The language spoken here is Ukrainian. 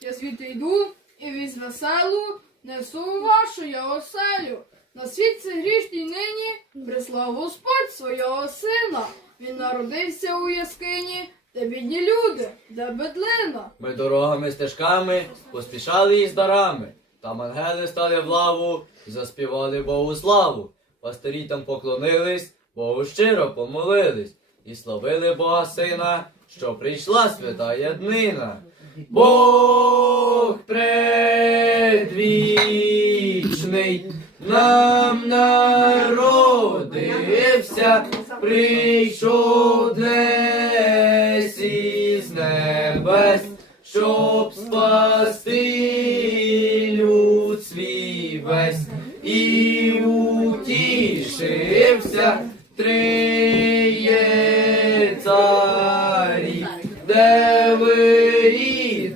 Я звідти йду і віз веселу несу вашу я оселю. На світ цей грішній нині прислав Господь свого сина. Він народився у яскині, де бідні люди, де бедлина. Ми дорогами стежками поспішали із дарами. Там ангели стали в лаву, заспівали Богу славу. Пастирі там поклонились, Богу щиро помолились. І славили Бога Сина, що прийшла свята днина. Бог предвічний нам народився, прийшов днес із небес, щоб спасти люд свій весь. І утішився триє царі, де ви